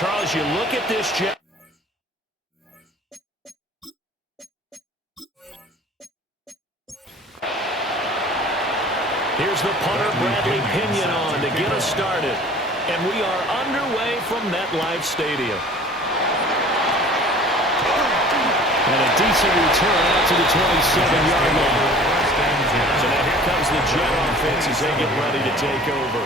Charles, you look at this jet. Here's the punter, Bradley Pinion, on to get us started. And we are underway from MetLife Stadium. And a decent return out to the 27-yard line. So now here comes the Jet offense as they get ready to take over.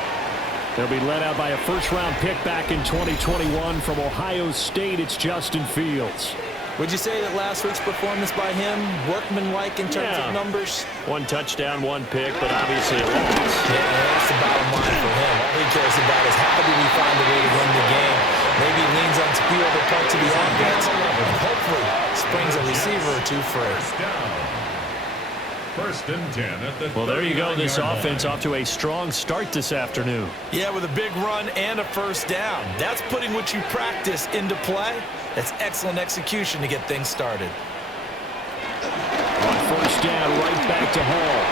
They'll be led out by a first-round pick back in 2021 from Ohio State. It's Justin Fields. Would you say that last week's performance by him, workmanlike in terms of numbers? One touchdown, one pick, but obviously a loss. Yeah, that's the bottom line for him. All he cares about is how did he find a way to win the game. Maybe he leans on speed over parts of the offense, and hopefully springs a receiver or two free. First and 10 at the well, there you go. This offense off to a strong start this afternoon. Yeah, with a big run and a first down. That's putting what you practice into play. That's excellent execution to get things started. On first down, right back to Hall.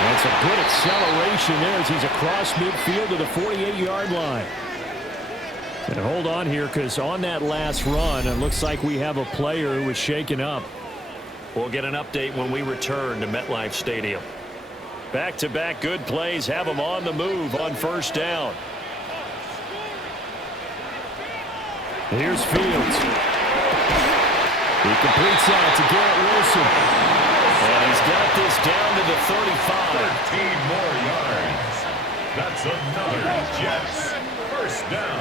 That's a good acceleration there as he's across midfield to the 48-yard line. And hold on here, because on that last run, it looks like we have a player who was shaken up. We'll get an update when we return to MetLife Stadium. Back-to-back good plays have them on the move on first down. Here's Fields. He completes that to Garrett Wilson. And he's got this down to the 35. 13 more yards. That's another Jets. First down.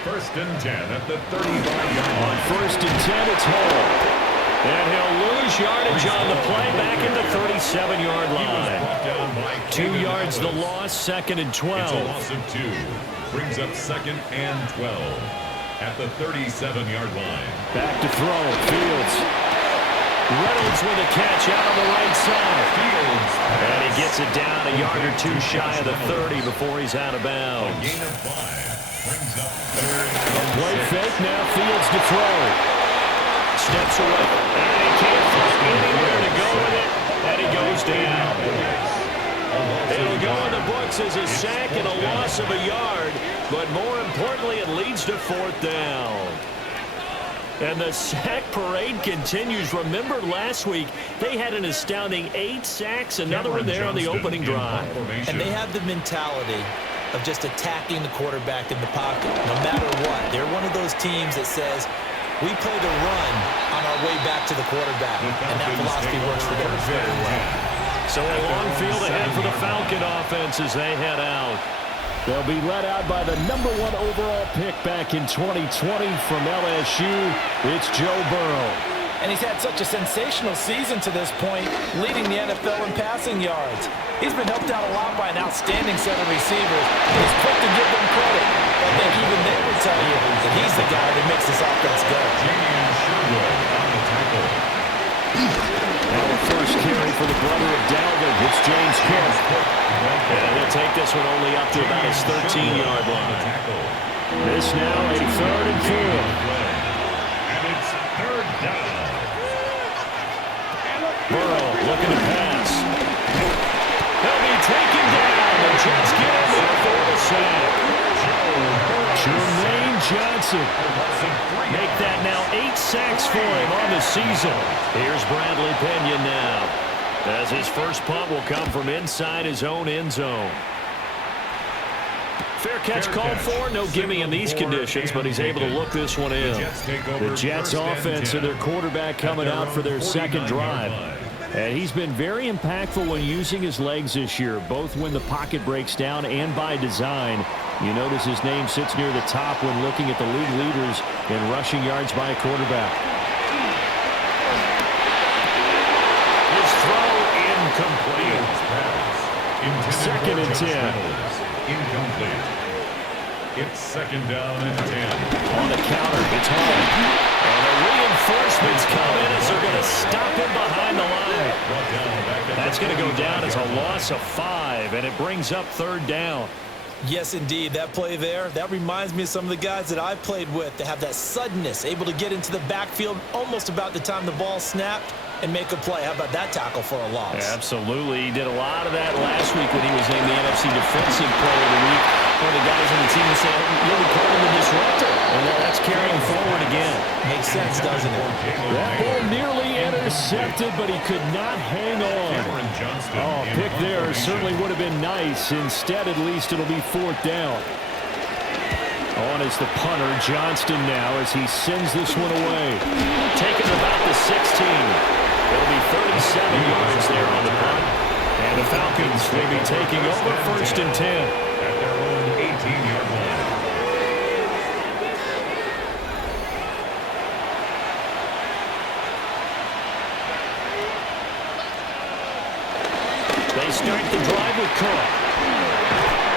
First and 10 at the 35-yard line. On first and 10, it's Hall. And he'll lose yardage on the play back at the 37-yard line. 2 yards the loss, second and 12. It's a loss of 2. Brings up second and 12 at the 37-yard line. Back to throw, Fields. Reynolds with a catch out on the right side. Fields. And he gets it down a yard or two shy of the 30 before he's out of bounds. A gain of 5. Brings up third and Play 6. fake, now Fields to throw. Steps away, and he can't find anywhere to go with it, and he goes down. It'll go in the books as a sack and a loss of a yard, but more importantly, it leads to fourth down. And the sack parade continues. Remember last week, they had an astounding 8 sacks, another one there on the opening drive. And they have the mentality of just attacking the quarterback in the pocket, no matter what. They're one of those teams that says, we play the run on our way back to the quarterback, and that philosophy works for them very well. So a long field ahead for the Falcon offense as they head out. They'll be led out by the number 1 overall pick back in 2020 from LSU. It's Joe Burrow. And he's had such a sensational season to this point, leading the NFL in passing yards. He's been helped out a lot by an outstanding set of receivers. He's quick to give them credit. I think even they would tell you that he's the guy that makes this offense go. Now a first carry for the brother of Dalvin. It's James Cook. And he'll take this one only up to about his 13-yard line. This now a 3rd and 4. And it's third down. Burrow looking to pass. He'll be taken down. The Jets get him there for the sack. Jermaine Johnson. Make that now 8 sacks for him on the season. Here's Bradley Pinion now, as his first punt will come from inside his own end zone. Fair catch called for. No gimme in these conditions, but he's able to look this one in. The Jets offense and their quarterback coming out for their second drive. And he's been very impactful when using his legs this year, both when the pocket breaks down and by design. You notice his name sits near the top when looking at the league leaders in rushing yards by a quarterback. His throw incomplete. Second and 10. Incomplete. It's second down and 10. On the counter, it's home. And the reinforcements come in as they're going to stop him behind the line. That's going to go down as a loss of 5, and it brings up third down. Yes, indeed. That play there, that reminds me of some of the guys that I've played with that have that suddenness, able to get into the backfield almost about the time the ball snapped and make a play. How about that tackle for a loss? Absolutely. He did a lot of that last week when he was named the NFC Defensive Player of the Week. Well, the guys on the team will say, you'll be part of the disruptor. And that's carrying forward again. Makes sense, doesn't it? That ball nearly intercepted, but he could not hang on. Oh, pick there certainly would have been nice. Instead, at least it'll be 4th down. On is the punter, Johnston now, as he sends this one away. Taking about the 16. It'll be 37 yards there on the punt. And the Falcons will be taking over 1st and 10. At their own 18-yard line. They start the drive with Cook.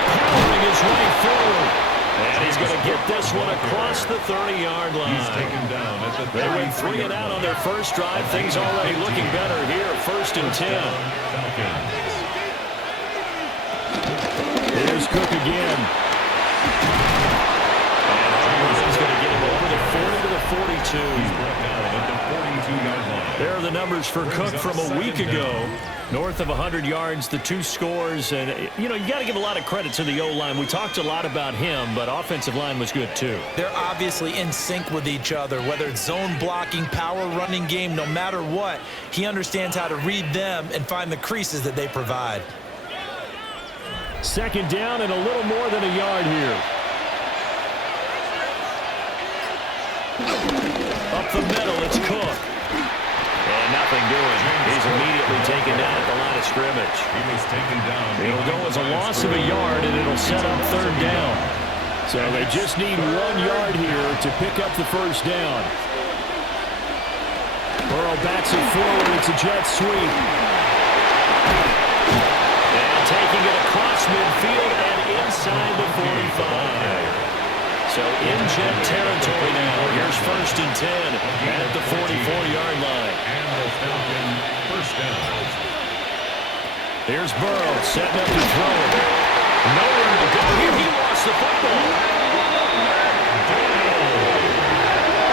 Powering his way forward. And he's going to get this one across the 30-yard line. He's taken down at the 30. They went 3 and out on their first drive. Things already looking better here. 1st and 10. Here's Cook again. And he's going to get him over the 40 to the 42. He's brought down at the 42-yard line. There are the numbers for Cook from a week ago. North of 100 yards, the 2 scores. And, you got to give a lot of credit to the O-line. We talked a lot about him, but offensive line was good, too. They're obviously in sync with each other, whether it's zone blocking, power running game, no matter what. He understands how to read them and find the creases that they provide. 2nd down and a little more than a yard here. Up the middle, it's Cook. And nothing doing. He's immediately taken down at the line of scrimmage. He was taken down. It'll go as a loss of a yard, and it'll set up 3rd down. So they just need 1 yard here to pick up the 1st down. Burrow backs it forward. It's a jet sweep. And taking it across midfield and inside the 45. So in jet territory now. Here's 1st and 10 at the 44-yard line. And the Falcon 1st down. Here's Burrow setting up to throw. Nowhere to go here. He lost the football.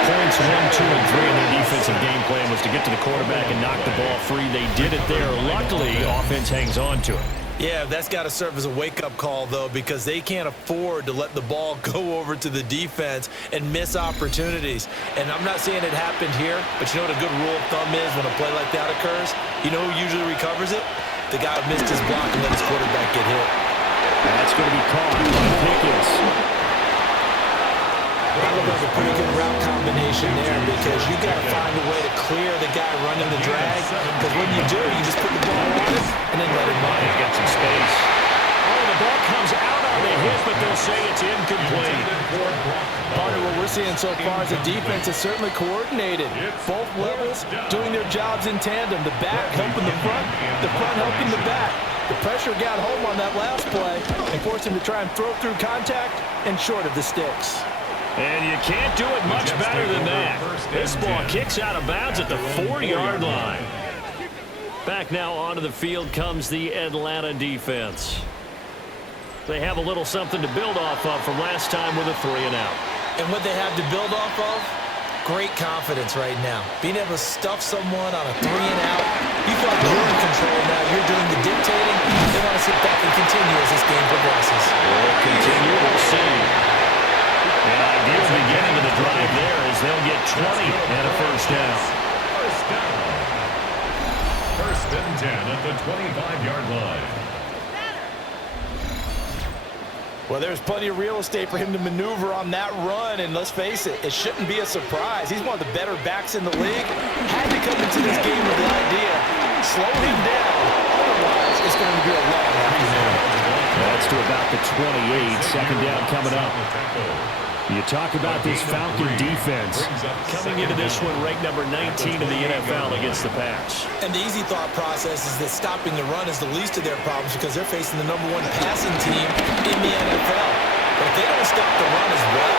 Points 1, 2, and 3 in their defensive game plan was to get to the quarterback and knock the ball free. They did it there. Luckily, offense hangs on to it. Yeah, that's got to serve as a wake-up call, though, because they can't afford to let the ball go over to the defense and miss opportunities. And I'm not saying it happened here, but you know what a good rule of thumb is when a play like that occurs? You know who usually recovers it? The guy who missed his block and let his quarterback get hit. That's going to be caught by Pickens. I look like a pretty good route combination there because you got to find a way to clear the guy running the drag. Because when you do, you just put the ball on him and then let him run. He's got some space. Oh, the ball comes out on the hit, but they'll say it's incomplete. Part of what we're seeing so far is the defense is certainly coordinated. Both levels doing their jobs in tandem. The back helping the front helping the back. The pressure got home on that last play and forced him to try and throw through contact and short of the sticks. And you can't do it much better than that. This ball kicks out of bounds at the 4-yard line. Back now onto the field comes the Atlanta defense. They have a little something to build off of from last time with a 3-and-out. And what they have to build off of? Great confidence right now. Being able to stuff someone on a 3-and-out. You feel like you're in control now. You're doing the dictating. They want to sit back and continue as this game progresses. We'll continue. We'll see. An ideal beginning of the drive there as they'll get 20 and a 1st down. 1st and 10 at the 25-yard line. Well, there's plenty of real estate for him to maneuver on that run, and let's face it, it shouldn't be a surprise. He's one of the better backs in the league. Had to come into this game with the idea, slow him down, otherwise it's going to be a long afternoon. That's to about the 28. 2nd down coming up. You talk about this Falcon defense. Coming into this one, ranked number 19 in the NFL against the pass. And the easy thought process is that stopping the run is the least of their problems because they're facing the #1 passing team in the NFL. But if they don't stop the run as well,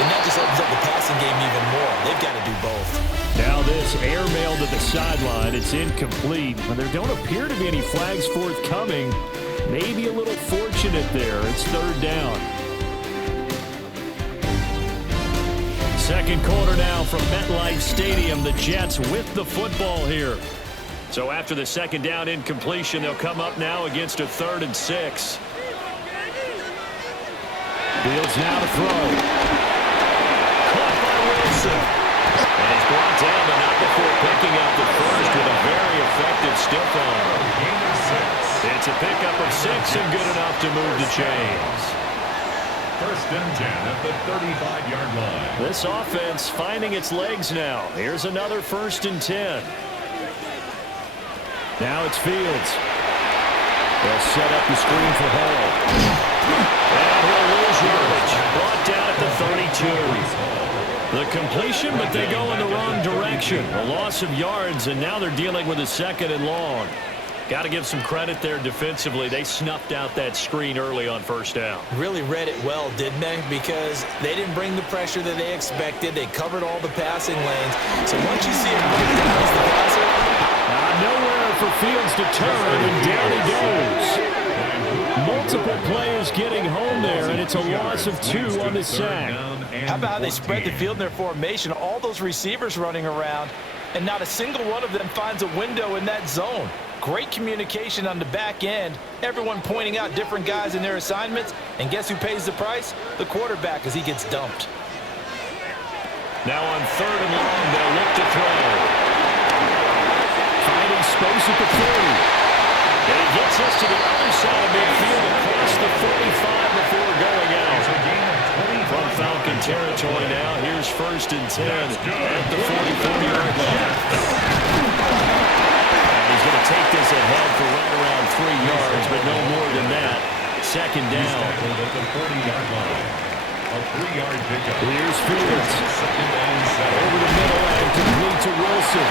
then that just opens up the passing game even more. They've got to do both. Now this airmail to the sideline. It's incomplete. But there don't appear to be any flags forthcoming. Maybe a little fortunate there. It's 3rd down. 2nd quarter now from MetLife Stadium. The Jets with the football here. So after the 2nd down incompletion, they'll come up now against a 3rd and 6. Fields now to throw. Caught by Wilson. And he's brought down, but not before picking up the first with a very effective stiff arm. It's a pickup of 6 and good enough to move the chains. First and 10 at the 35-yard line. This offense finding its legs now. Here's another 1st and 10. Now it's Fields. They'll set up the screen for Hall. And he'll lose yardage. Brought down at the 32. The completion, but they go in the wrong direction. A loss of yards, and now they're dealing with a 2nd and long. Got to give some credit there defensively. They snuffed out that screen early on 1st down. Really read it well, didn't they? Because they didn't bring the pressure that they expected. They covered all the passing lanes. So once you see him break down as the passer, nowhere for Fields to turn, and down he goes. Multiple players getting home there, and it's a loss of 2 on the sack. how about how they spread the field in their formation? All those receivers running around, and not a single one of them finds a window in that zone. Great communication on the back end. Everyone pointing out different guys in their assignments. And guess who pays the price? The quarterback, as he gets dumped. Now on 3rd and long, they'll look to throw. Finding space at the 40. And he gets us to the other side of midfield across the 45 before going out. From Falcon territory now, here's 1st and 10 at the 44-yard line. He's going to take this ahead for right around 3 yards, but no more than that. 2nd down. At the 40-yard line. A 3-yard pickup. Here's Fields. Over the middle and complete to Wilson.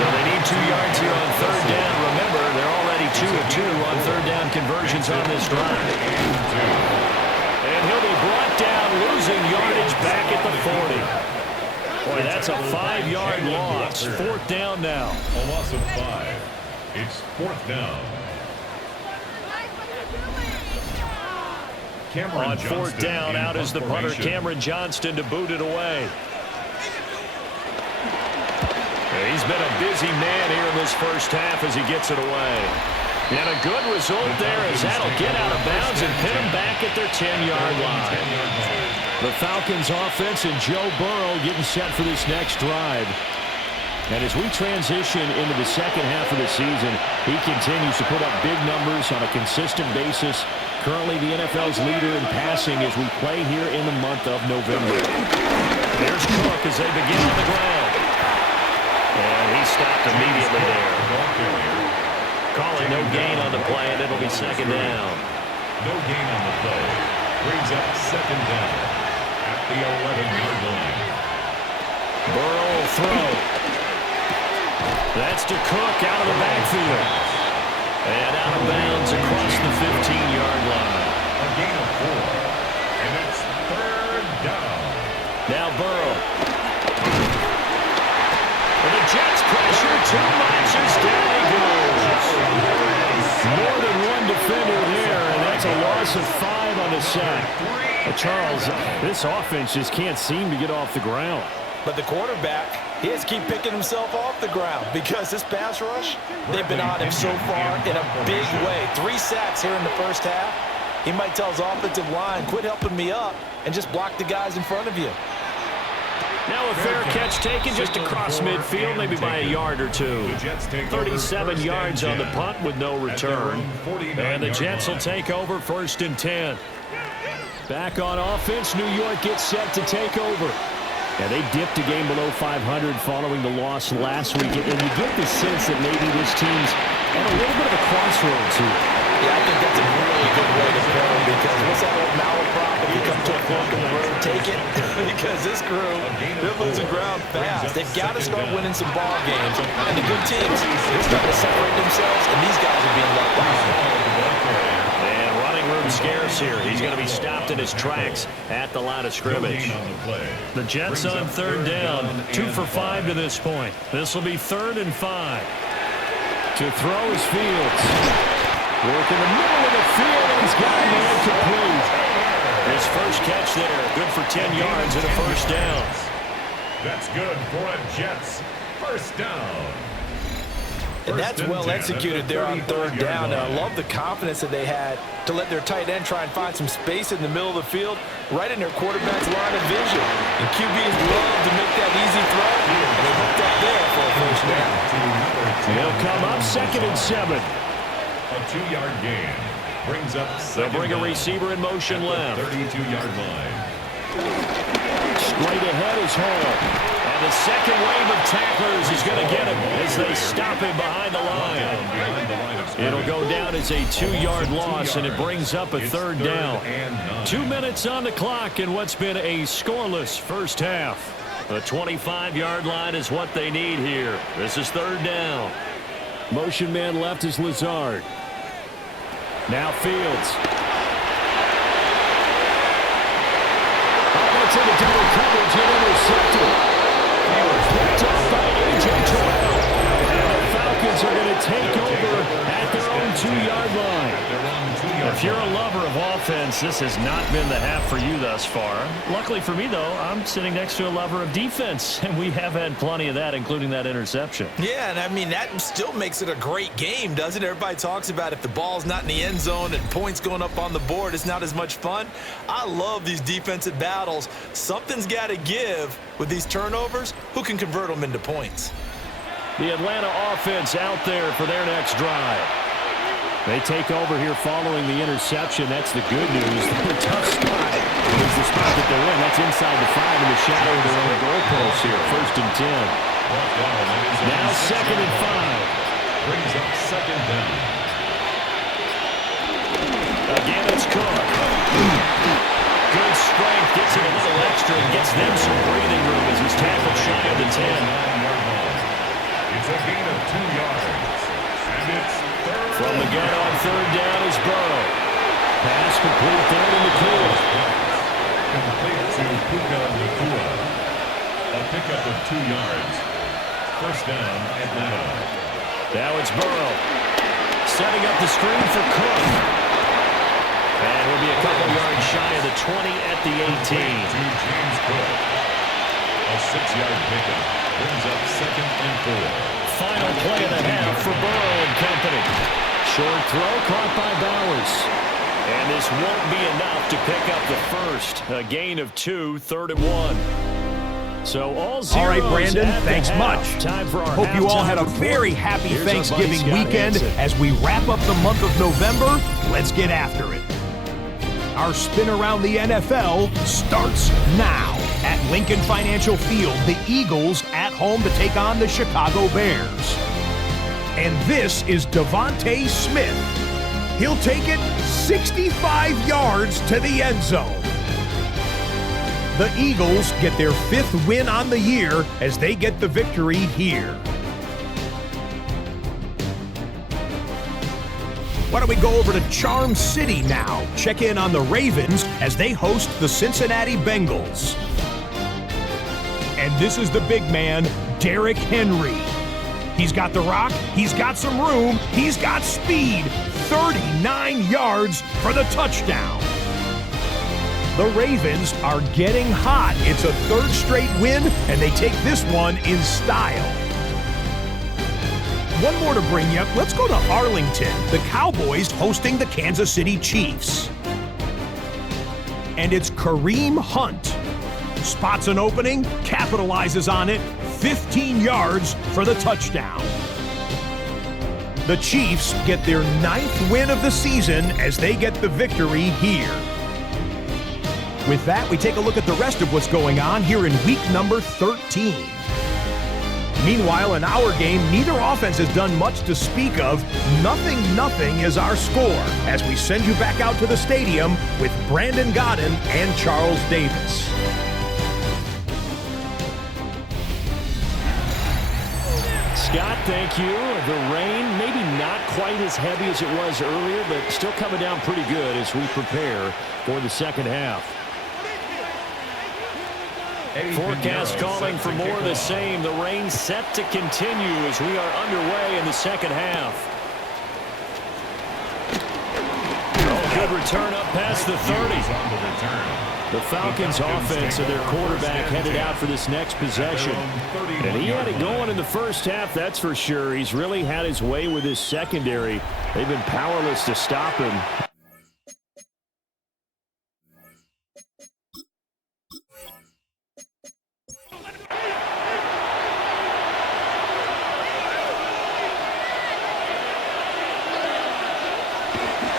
So they need 2 yards here on 3rd down. Remember, they're already 2 of 2 on 3rd down conversions on this drive. And he'll be brought down, losing yardage back at the 40. Boy, that's a 5-yard loss. 4th down now. A loss of 5. It's 4th down. On 4th down, out is the punter, Cameron Johnston, to boot it away. He's been a busy man here in this 1st half as he gets it away. And a good result there as that'll get out of bounds and pin them back at their 10-yard line. The Falcons offense and Joe Burrow getting set for this next drive. And as we transition into the 2nd half of the season, he continues to put up big numbers on a consistent basis. Currently the NFL's leader in passing as we play here in the month of November. There's Cook as they begin on the ground. And he stopped immediately there. Calling no gain on the play, and it'll be 2nd down. No gain on the play. Brings up 2nd down at the 11-yard line. Burrow will throw. That's to Cook out of the backfield. And out of bounds across the 15-yard line. A gain of 4. And it's 3rd down. Now Burrow. And the Jets pressure too much as down he goes. More than one defender there, and that's a loss of 5 on the sack. Charles, this offense just can't seem to get off the ground. But the quarterback, he has to keep picking himself off the ground because this pass rush, they've been on him so far in a big way. 3 sacks here in the 1st half. He might tell his offensive line, quit helping me up and just block the guys in front of you. Now a fair catch taken just across midfield, maybe by a yard or 2. 37 yards on the punt with no return. And the Jets will take over 1st and 10. Back on offense, New York gets set to take over. Yeah, they dipped a game below 500 following the loss last week, and you get the sense that maybe this team's at a little bit of a crossroads here. Yeah, I think that's a really good way to go because what's that old malaprop? If you come to a fork in the road, take it. Because this crew, they're losing ground fast. They've got to start winning some ball games. And the good teams, they're starting to separate themselves, and these guys are being left behind. And running room scarce here. He's going to be stopped in his tracks at the line of scrimmage. The Jets on 3rd down, 2 for 5 to this point. This will be 3rd and 5. To throw is Fields. Work in the middle of the field, and he's got it complete. His first catch there, good for 10 yards and a 1st down. That's good for a Jets 1st down. And that's well executed there on third down. And I love the confidence that they had to let their tight end try and find some space in the middle of the field, right in their quarterback's line of vision. And QBs love to make that easy throw. And hooked up there for a first down. He'll come up 2nd and 7. A 2-yard gain. Brings up They'll bring a receiver in motion left. 32-yard line. Straight ahead is Hall. And the second wave of tacklers is going to get him as they stop him behind the line. It'll go down as a 2-yard loss, and it brings up a 3rd down. 2 minutes on the clock in what's been a scoreless first half. The 25-yard line is what they need here. This is 3rd down. Motion man left is Lazard. Now Fields. Up into the double coverage and intercepted. Picked off by A.J. Terrell. And the Falcons are going to take over at their own 2-yard line. If you're a lover of offense, this has not been the half for you thus far. Luckily for me, though, I'm sitting next to a lover of defense, and we have had plenty of that, including that interception. Yeah, and I mean, that still makes it a great game, doesn't it? Everybody talks about if the ball's not in the end zone and points going up on the board, it's not as much fun. I love these defensive battles. Something's got to give with these turnovers. Who can convert them into points? The Atlanta offense out there for their next drive. They take over here following the interception. That's the good news. They're a tough spot. It's the spot that they're in. That's inside the 5 in the shadow of their own goalpost here. 1st and 10. Now 2nd and 5. Brings up 2nd down. Again, it's Cook. Good strength. Gets him a little extra and gets them some breathing room as he's tackled shy of the 10. It's a gain of 2 yards. And it's from the gun on 3rd down is Burrow. Pass complete there to Nakua. Complete to Puka Nakua. A pickup of 2 yards. 1st down, Atlanta. Now it's Burrow. Setting up the screen for Cook. And we'll be a couple yards shy of the 20 at the 18. To James Cook. A 6-yard pickup. Brings up 2nd and 4. Final play of the half for Burrow and company. Short throw caught by Bowers. And this won't be enough to pick up the first. A gain of 2, 3rd and 1. So all zeros. All right, Brandon, thanks much. Time for our Hope you all had a halftime very report. happy Here's Thanksgiving weekend. As we wrap up the month of November, let's get after it. Our spin around the NFL starts now. At Lincoln Financial Field, the Eagles at home to take on the Chicago Bears. And this is Devontae Smith. He'll take it 65 yards to the end zone. The Eagles get their 5th win on the year as they get the victory here. Why don't we go over to Charm City now? Check in on the Ravens as they host the Cincinnati Bengals. And this is the big man, Derrick Henry. He's got the rock, he's got some room, he's got speed. 39 yards for the touchdown. The Ravens are getting hot. It's a 3rd straight win, and they take this one in style. One more to bring you. Let's go to Arlington. The Cowboys hosting the Kansas City Chiefs. And it's Kareem Hunt. Spots an opening, capitalizes on it, 15 yards for the touchdown. The Chiefs get their 9th win of the season as they get the victory here. With that, we take a look at the rest of what's going on here in week number 13. Meanwhile, in our game, neither offense has done much to speak of. 0-0 is our score as we send you back out to the stadium with Brandon Godden and Charles Davis. Scott, thank you. The rain, maybe not quite as heavy as it was earlier, but still coming down pretty good as we prepare for the second half. Forecast calling for more of the same. The rain set to continue as we are underway in the second half. Oh, good return up past the 30. The Falcons offense and their quarterback headed out for this next possession. And he had it going in the first half, that's for sure. He's really had his way with his secondary. They've been powerless to stop him.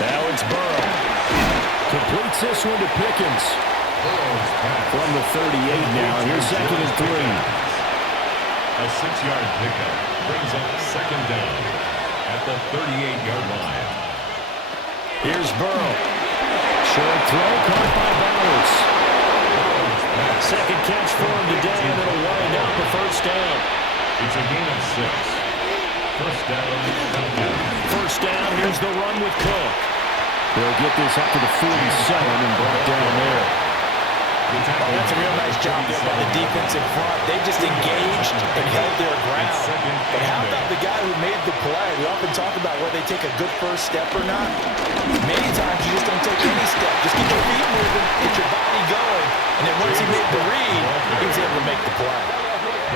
Now it's Burrow. Completes this one to Pickens. From the 38 now. Here's 2nd and 3. A 6-yard pickup brings up 2nd down at the 38-yard line. Here's Burrow. Short throw caught by Bowers. Second catch for him today, and it'll wind out the first down. It's a gain of 6. First down. First down, here's the run with Cook. They'll get this up to the 47 and brought down there. Oh, that's a real nice job there by the defense in front. They just engaged and held their ground. But how about the guy who made the play? We often talk about whether they take a good first step or not. Many times you just don't take any step. Just get your feet moving, get your body going. And then once he made the read, he was able to make the play.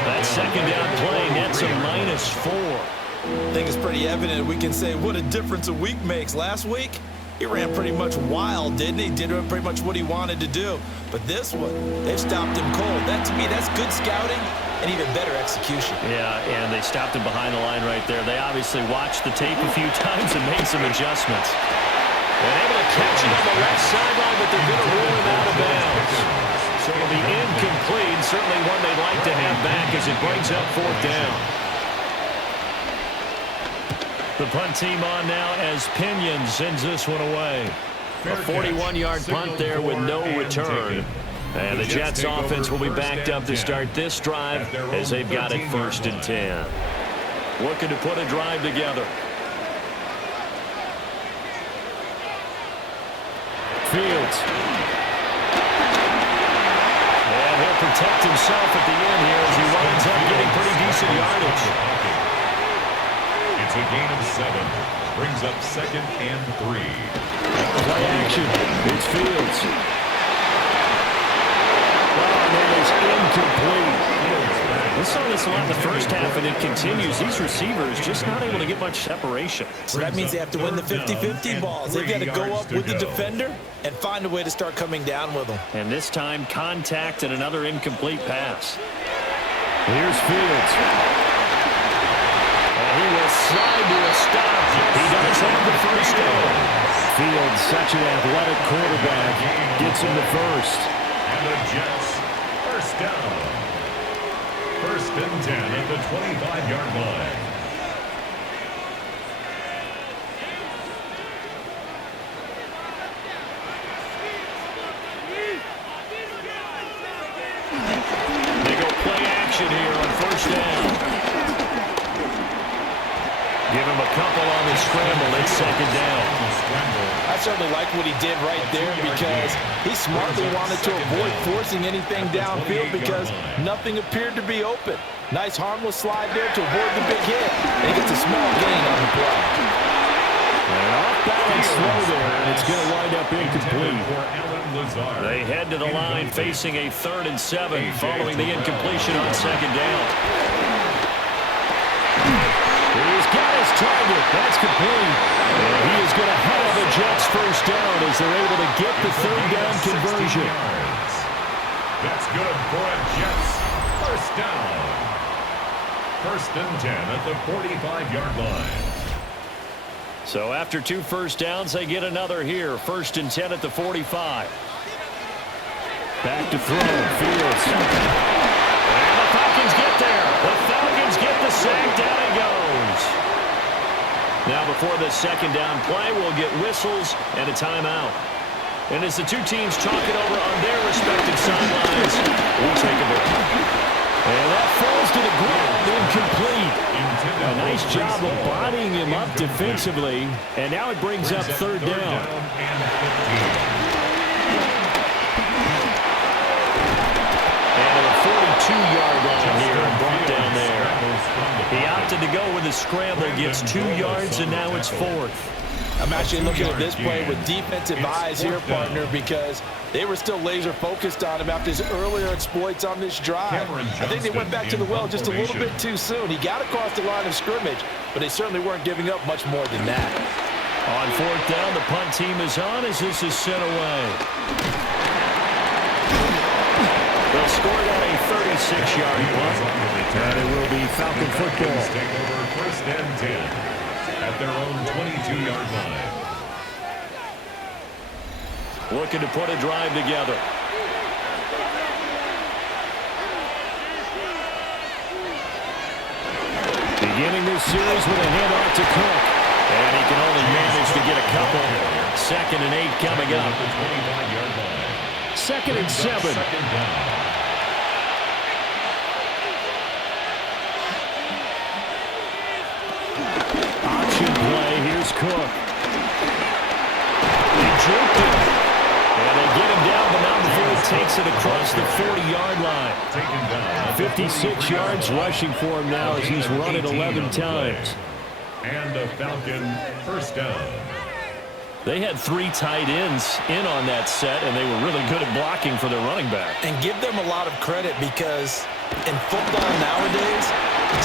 That second down play nets a -4. I think it's pretty evident. We can say what a difference a week makes. Last week, he ran pretty much wild, didn't he? Did pretty much what he wanted to do. But this one, they've stopped him cold. That, to me, that's good scouting and even better execution. Yeah, and they stopped him behind the line right there. They obviously watched the tape a few times and made some adjustments. And able to catch it on the left sideline, but they're going to rule him out of bounds. So it'll be incomplete, certainly one they'd like to have back as it brings up 4th down. The punt team on now as Pinion sends this one away. A 41-yard punt there with no return. And the Jets offense will be backed up to start this drive as they've got it 1st and 10. Looking to put a drive together. Fields. And he'll protect himself at the end here as he winds up getting pretty decent yardage. It's a gain of 7. Brings up 2nd and 3. Play action. It's Fields. Oh, that is incomplete. We saw this a lot in the first half, and it continues. These receivers just not able to get much separation. So that means they have to win the 50-50 balls. They've got to go up with the defender and find a way to start coming down with them. And this time, contact and another incomplete pass. Here's Fields. He will slide to a stop. He does have the first down. Fields, such an athletic quarterback, gets him the first. And the Jets, first down. 1st and 10 at the 25-yard line. They go play action here on 1st down. Give him a couple on the scramble. It's 2nd down. I certainly like what he did right there because he smartly wanted to avoid forcing anything downfield because nothing appeared to be open. Nice harmless slide there to avoid the big hit. And he gets a small gain on the play. And off balance throw there, and it's going to wind up incomplete. They head to the line facing a 3rd and 7 following the incompletion on 2nd down. He's got his target. That's complete. And he is going to have the Jets first down as they're able to get the 3rd down conversion. That's good for a Jets first down. 1st and 10 at the 45-yard line. So after 2 first downs, they get another here. 1st and 10 at the 45. Back to throw. Fields. And the Falcons get there. The Falcons get the sack. Down it goes. Now before this 2nd down play, we'll get whistles and a timeout. And as the two teams talk it over on their respective sidelines, we'll take a break. And that falls to the ground, incomplete. A nice job of bodying him up defensively. And now it brings up 3rd down. And a 42-yard line here and brought down there. He opted to go with a scramble, gets 2 yards, and now it's 4th. I'm actually looking at this play with defensive eyes here, partner, because they were still laser focused on him after his earlier exploits on this drive. I think they went back to the well just a little bit too soon. He got across the line of scrimmage, but they certainly weren't giving up much more than that. On 4th down, the punt team is on as this is sent away. They'll score down a 36-yard punt, and it will be Falcon football. Take over 1st and 10 at their own 22-yard line. Looking to put a drive together. Beginning this series with a handoff to Cook. And he can only manage to get a couple. 2nd and 8 coming up. 2nd and 7. Option play. Here's Cook. They juked him. And they get him down, but not before he takes it across the 40-yard line. 56 yards rushing for him now as he's run it 11 times. And a Falcon 1st down. They had 3 tight ends in on that set, and they were really good at blocking for their running back. And give them a lot of credit because in football nowadays,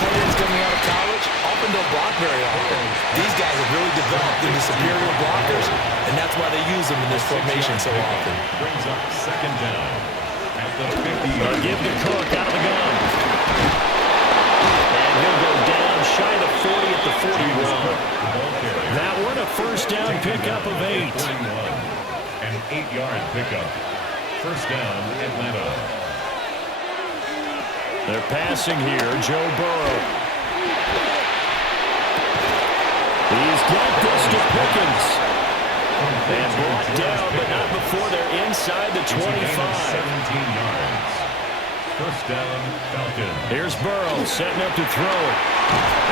tight ends coming out of college often don't block very often. These guys have really developed into superior blockers, and that's why they use them in this formation so often. Brings up 2nd down at the 50. Give to Cook out of the gun. And he'll go down shy of 40 at the 41. That one a 1st down pickup of 8. An 8-yard pickup. 1st down, Atlanta. They're passing here, Joe Burrow. He's got this to Pickens. And brought down, but not before they're inside the 25. 17 yards. 1st down, Falcons. Here's Burrow setting up to throw it.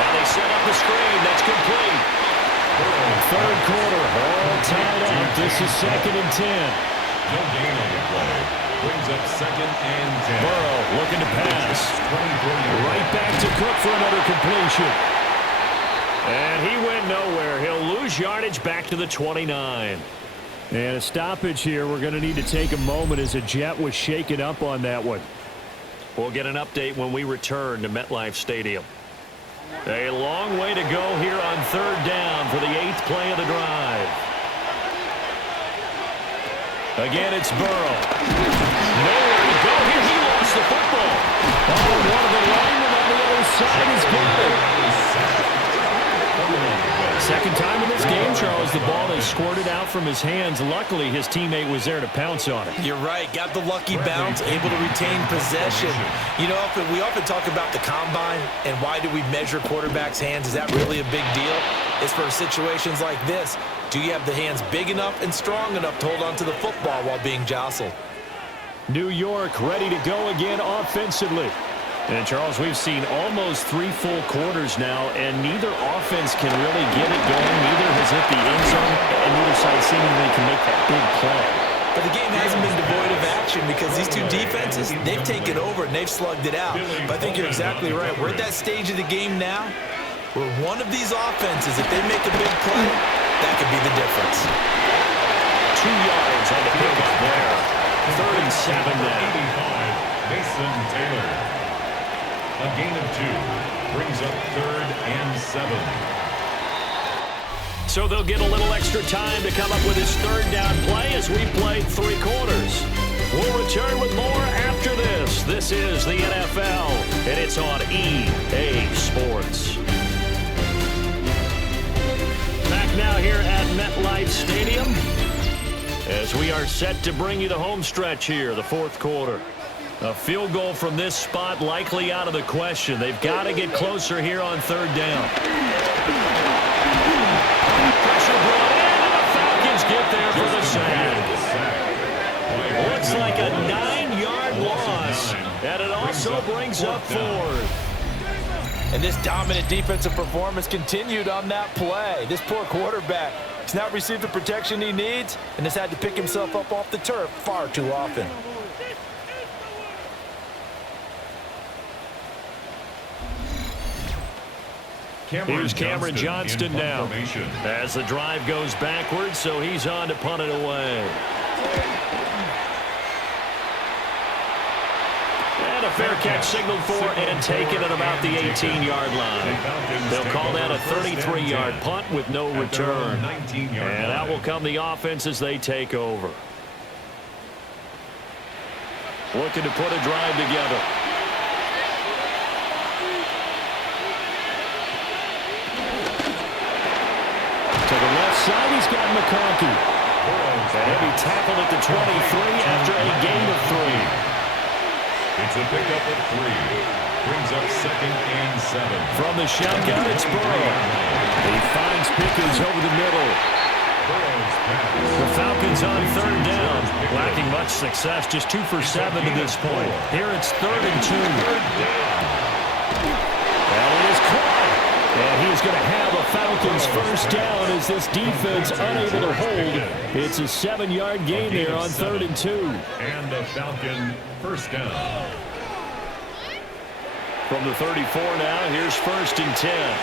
And they set up the screen. That's complete. 3rd quarter, all tied up. This is 2nd and 10. No gain on the play. Brings up 2nd and 10. Burrow looking to pass. Right back to Cook for another completion. And he went nowhere. He'll lose yardage back to the 29. And a stoppage here. We're going to need to take a moment as a Jet was shaken up on that one. We'll get an update when we return to MetLife Stadium. A long way to go here on 3rd down for the 8th play of the drive. Again, it's Burrow. Nowhere to go here. He lost the football. Oh, one of the linemen on the other side has got it. 2nd time in this game, Charles, the ball has squirted out from his hands. Luckily, his teammate was there to pounce on it. You're right. Got the lucky bounce, able to retain possession. You know, we often talk about the combine and why do we measure quarterbacks' hands. Is that really a big deal? It's for situations like this. Do you have the hands big enough and strong enough to hold on to the football while being jostled? New York ready to go again offensively. And, Charles, we've seen almost 3 full quarters now, and neither offense can really get it going. Neither has hit the end zone, and neither side seemingly can make that big play. But the game hasn't been devoid of action because these two defenses, they've taken over and they've slugged it out. But I think you're exactly right. We're at that stage of the game now where one of these offenses, if they make a big play, that could be the difference. 2 yards on the pickup there. 3rd and 7 now. 85, Mason Taylor. A gain of 2 brings up 3rd and 7. So they'll get a little extra time to come up with his 3rd down play as we play 3 quarters. We'll return with more after this. This is the NFL, and it's on EA Sports. Back now here at MetLife Stadium as we are set to bring you the home stretch here, the 4th quarter. A field goal from this spot likely out of the question. They've got to get closer here on 3rd down. Pressure brought in, and the Falcons get there for the sack. Looks like a 9-yard loss, and it also brings up 4th. And this dominant defensive performance continued on that play. This poor quarterback has not received the protection he needs and has had to pick himself up off the turf far too often. Here's Cameron Johnston now. As the drive goes backwards, so he's on to punt it away. And a fair catch signaled for and taken at about the 18-yard line. They'll call that a 33-yard punt with no return. And out will come the offense as they take over. Looking to put a drive together. To the left side, he's got McConkey. And he'll be tackled at the 23 after a gain of 3. It's a pickup of 3. Brings up 2nd and 7. From the shotgun, it's Burrow. He finds Pickens over the middle. The Falcons on 3rd down. Lacking much success, just 2 for 7 to this point. Here it's 3rd and 2. And it is caught. And he's going to have a Falcons first down as this defense unable to hold. It's a 7-yard gain there on 3rd and 2. And a Falcon first down. From the 34 now, here's 1st and 10.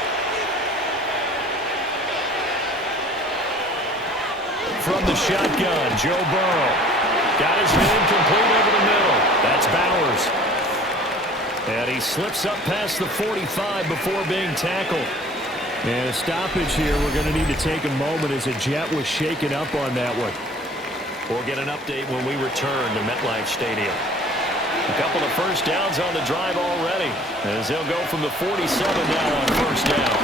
From the shotgun, Joe Burrow. Got his man complete over the middle. That's Bowers. And he slips up past the 45 before being tackled. And a stoppage here. We're going to need to take a moment as a Jet was shaken up on that one. We'll get an update when we return to MetLife Stadium. A couple of first downs on the drive already, as they'll go from the 47 now on 1st down.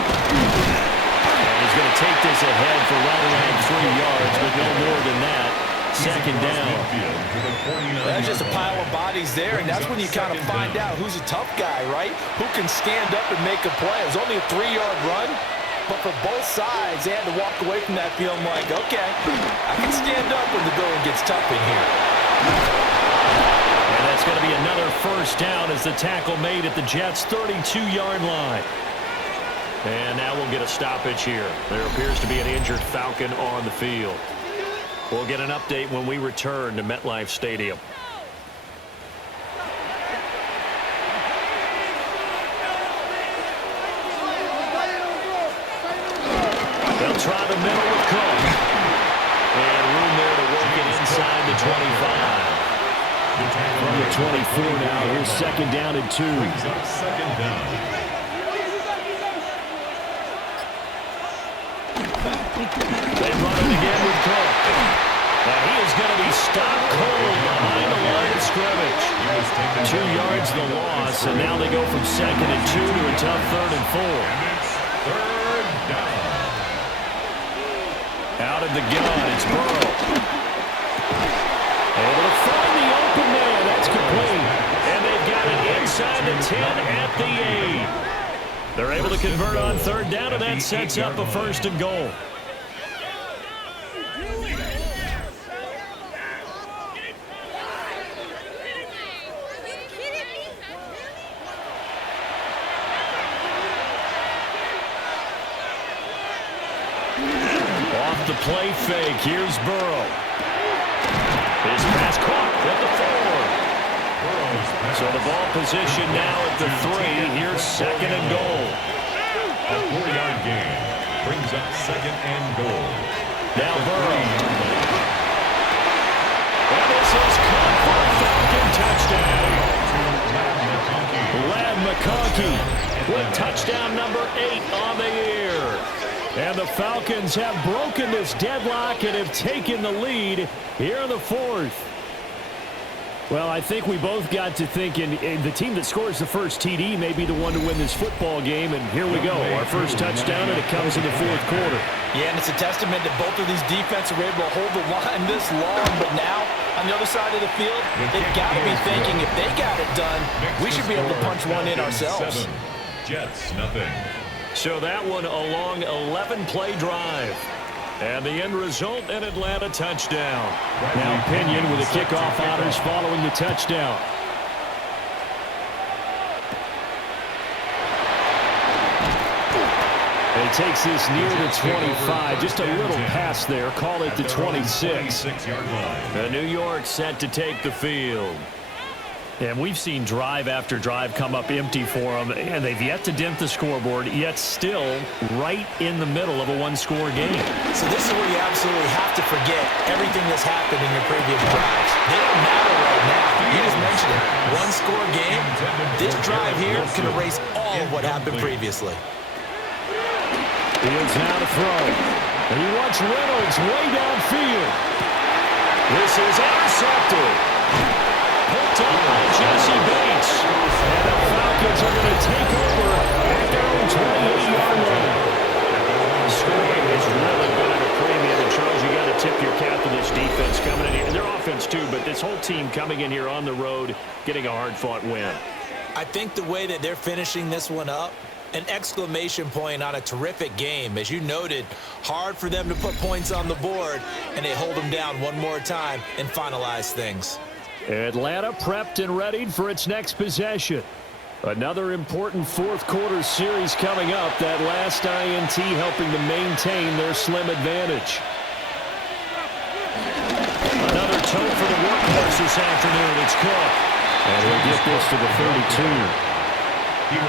And he's going to take this ahead for right around 3 yards, but no more than that. 2nd down. There's just a pile of bodies there, and that's when you kind of find out who's a tough guy, right? Who can stand up and make a play. It was only a 3-yard run, but for both sides, they had to walk away from that feeling like, okay, I can stand up when the going gets tough in here. And that's going to be another first down as the tackle made at the Jets' 32-yard line. And now we'll get a stoppage here. There appears to be an injured Falcon on the field. We'll get an update when we return to MetLife Stadium. They'll try the middle with Cook. And room there to work it inside the 25. From the 24 now, here's 2nd down and 2. Brings up 2nd down. They run it again with Cook. And he is going to be stopped cold behind the line of scrimmage. 2 yards the loss, and now they go from 2nd and 2 to a tough 3rd and 4. And it's 3rd down. Out of the gun, it's Burrow. Able to find the open man. That's complete. And they've got it inside the 10 at the 8. They're able to convert on 3rd down, and that sets up a 1st and goal. Off the play fake, here's Burrow. His pass caught at the 4. So the ball position now at the 3. Here's 2nd and goal. A 4-yard gain brings up 2nd and goal. Now Burrow. And this is caught for a Falcon touchdown. Lad McConkey with touchdown number 8 on the year. And the Falcons have broken this deadlock and have taken the lead here in the 4th. Well, I think we both got to thinking the team that scores the first TD may be the one to win this football game. And here we go, our first touchdown, and it comes in the 4th quarter. Yeah, and it's a testament that both of these defenses are able to hold the line this long. But now, on the other side of the field, they've got to be thinking if they got it done, we should be able to punch one in ourselves. Jets, nothing. So that one a long 11-play drive. And the end result, an Atlanta touchdown. Now Pinion with a kickoff honors following the touchdown. And he takes this near the 25. Just a little pass there. Call it the 26. The New York set to take the field. And we've seen drive after drive come up empty for them, and they've yet to dent the scoreboard, yet still right in the middle of a one-score game. So this is where you absolutely have to forget everything that's happened in your previous drives. They don't matter right now. You just mentioned it. One-score game. This drive here can erase all of what happened previously. Fields now to throw. And he wants Reynolds way downfield. This is intercepted. Picked up by Jesse Bates. And the Falcons are going to take over at their own 28-yard line. Scoring has really been at a premium. And Charles, you got to tip your cap to this defense coming in here. And their offense too, but this whole team coming in here on the road, getting a hard-fought win. I think the way that they're finishing this one up, an exclamation point on a terrific game. As you noted, hard for them to put points on the board, and they hold them down one more time and finalize things. Atlanta prepped and readied for its next possession. Another important fourth-quarter series coming up. That last INT helping to maintain their slim advantage. Another toe for the workhorse this afternoon. It's Cook. And he'll get this to the 32.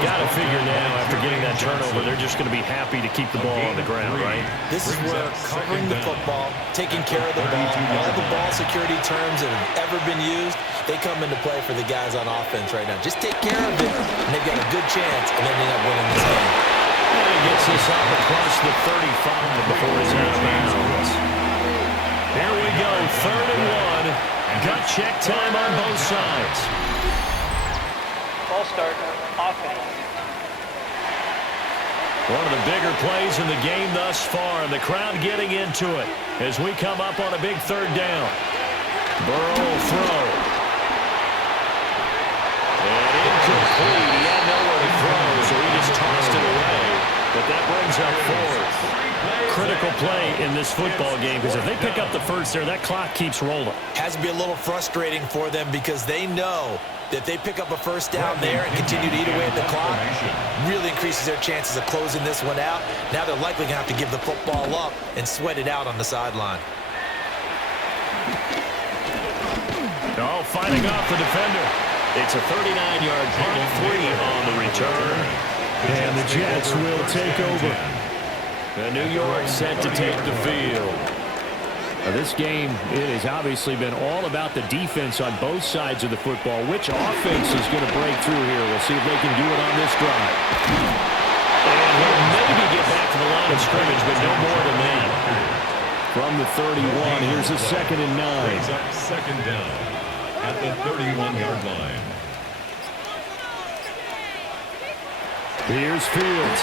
Got to figure now, after getting that turnover, they're just going to be happy to keep the ball on the ground, right? This is where covering the football, taking care of the ball, all the ball security terms that have ever been used, they come into play for the guys on offense right now. Just take care of it, and they've got a good chance of ending up winning this game. And he gets this up across the 35 before he's out of bounds. Here we go, 3rd and 1. Gut check time on both sides. Ball start, offense. One of the bigger plays in the game thus far, and the crowd getting into it as we come up on a big 3rd down. Burrow will throw. And incomplete. He had nowhere to throw, so he just tossed it away. But that brings up 4th. Critical play in this football game, because if they pick up the first there, that clock keeps rolling. Has to be a little frustrating for them because they know that they pick up a first down there and continue to eat away at the clock, really increases their chances of closing this one out. Now they're likely going to have to give the football up and sweat it out on the sideline. Oh, fighting off the defender. It's a 39-yard punt, 3 on the return. And the Jets will take over. And New York set to take the field. This game, it has obviously been all about the defense on both sides of the football. Which offense is going to break through here? We'll see if they can do it on this drive. And he'll maybe get back to the line of scrimmage, but no more than that. From the 31, here's a 2nd and 9. Brings up 2nd down at the 31-yard line. Here's Fields.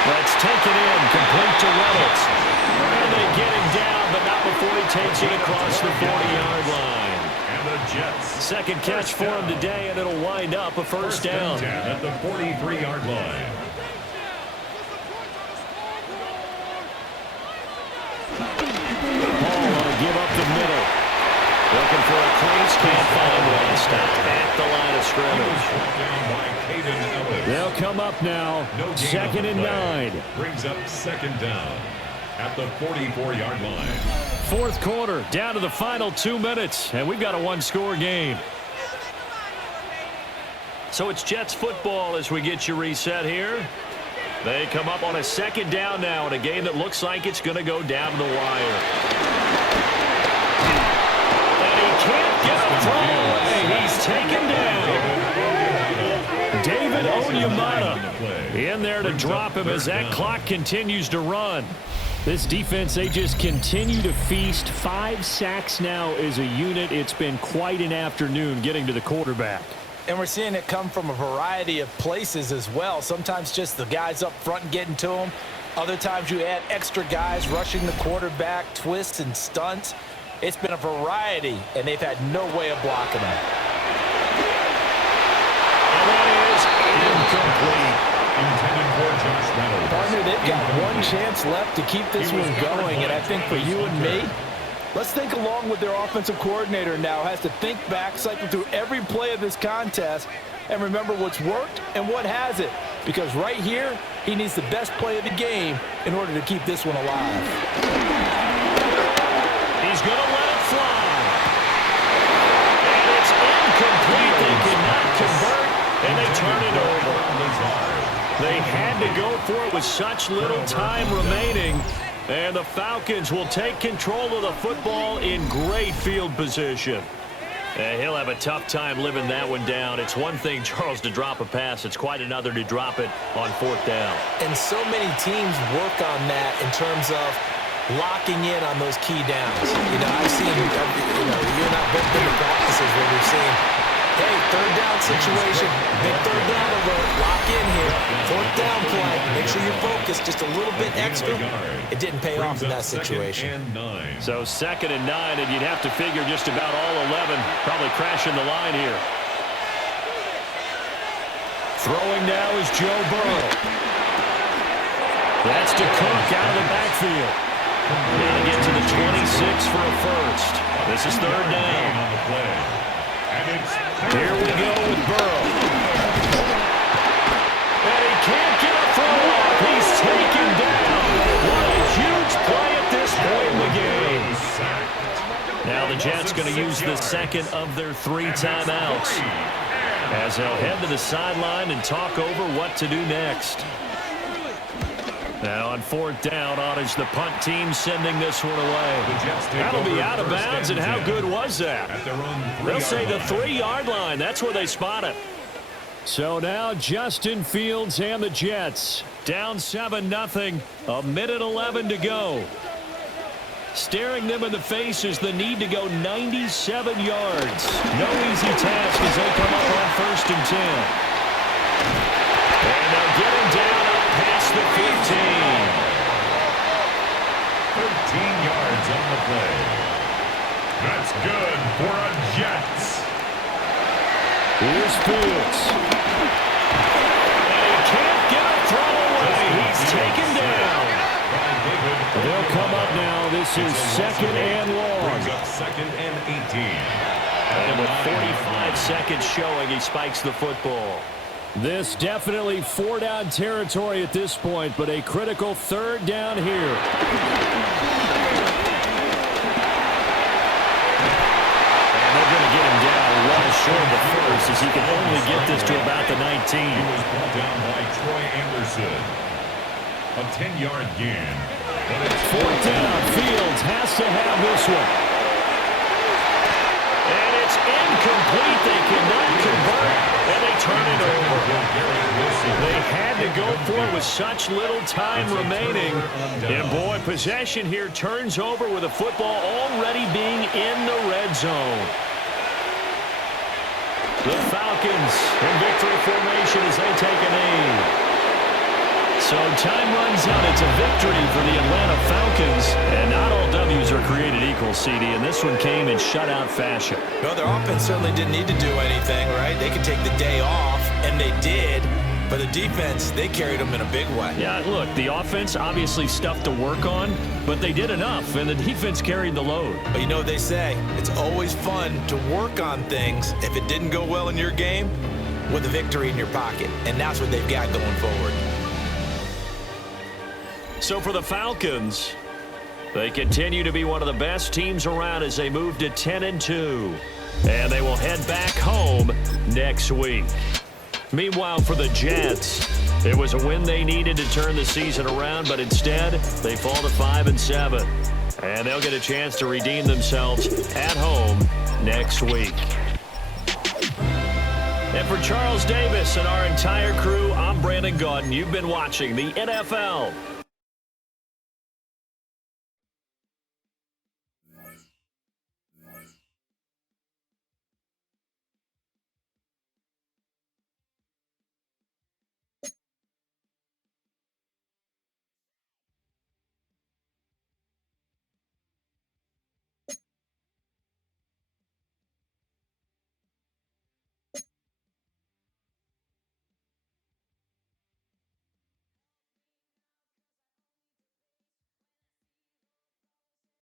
That's taken in, complete to Reynolds. And they get him down, but not before he takes it across the 40-yard line. And the Jets. Second catch for him today, and it'll wind up a first down. 10 at the 43-yard line. Ball on a give up the middle. Looking for a crease, can't find one. Stopped at the line of scrimmage. Down by Caden Ellis. They'll come up now. No gain 2nd and 9. Brings up 2nd down at the 44-yard line. Fourth quarter, down to the final 2 minutes, and we've got a one-score game. So it's Jets football as we get you reset here. They come up on a 2nd down now in a game that looks like it's going to go down to the wire. And he can't get a throw away. He's taken down. David Onyemata in there to drop him as that clock continues to run. This defense, they just continue to feast. 5 sacks now as a unit. It's been quite an afternoon getting to the quarterback. And we're seeing it come from a variety of places as well. Sometimes just the guys up front and getting to them. Other times you add extra guys rushing the quarterback, twists and stunts. It's been a variety, and they've had no way of blocking them. And that is incomplete. Intended for Josh Reynolds. Partner, they've got one chance left to keep this one going, and I think for you and me, let's think along with their offensive coordinator now. Has to think back, cycle through every play of this contest, and remember what's worked and what hasn't. Because right here, he needs the best play of the game in order to keep this one alive. He's going to let it fly. They had to go for it with such little time remaining. And the Falcons will take control of the football in great field position. He'll have a tough time living that one down. It's one thing, Charles, to drop a pass. It's quite another to drop it on 4th down. And so many teams work on that in terms of locking in on those key downs. I've seen, you're not both been to practices where we've seen, hey, 3rd down situation, big 3rd down alert, lock in here, 4th down play, make sure you're focused just a little bit extra. It didn't pay off in that situation. So 2nd and 9, and you'd have to figure just about all 11 probably crashing the line here. Throwing now is Joe Burrow. That's to Cook out of the backfield. Now to get to the 26 for a first. This is 3rd down. Here we go with Burrow. And he can't get a throw off. He's taken down. What a huge play at this point in the game. Now the Jets going to use the 2nd of their 3 timeouts, as they'll head to the sideline and talk over what to do next. Now on 4th down, is the punt team sending this one away. That'll be out of bounds, and how good was that? They'll say the 3-yard line. That's where they spot it. So now Justin Fields and the Jets down 7-0, a minute 11 to go. Staring them in the face is the need to go 97 yards. No easy task as they come up on 1st and 10. And they'll get him down up past the 15. 13 yards on the play. That's good for a Jets. Here's Fields. And he can't get a throw away. He's taken down. They'll come up now. This is 2nd and long. 2nd and 18. And with 45 seconds showing, he spikes the football. This definitely 4-down territory at this point, but a critical 3rd down here. And they're going to get him down well short of the first, as he can only get this to about the 19. He was brought down by Troy Anderson. A 10-yard gain. 4th down. Fields has to have this one. And it's incomplete. They cannot convert, and they turn it over. They had to go for it with such little time remaining. And boy, possession here turns over with the football already being in the red zone. The Falcons in victory formation as they take a knee. So time runs out. It's a victory for the Atlanta Falcons. And not all W's are created equal, CD. And this one came in shutout fashion. No, their offense certainly didn't need to do anything, right? They could take the day off, and they did. But the defense, they carried them in a big way. Yeah, look, the offense obviously stuff to work on, but they did enough, and the defense carried the load. But you know what they say, it's always fun to work on things if it didn't go well in your game with a victory in your pocket. And that's what they've got going forward. So for the Falcons, they continue to be one of the best teams around as they move to 10-2. And they will head back home next week. Meanwhile, for the Jets, it was a win they needed to turn the season around, but instead, they fall to 5-7. And they'll get a chance to redeem themselves at home next week. And for Charles Davis and our entire crew, I'm Brandon Gaudin. You've been watching the NFL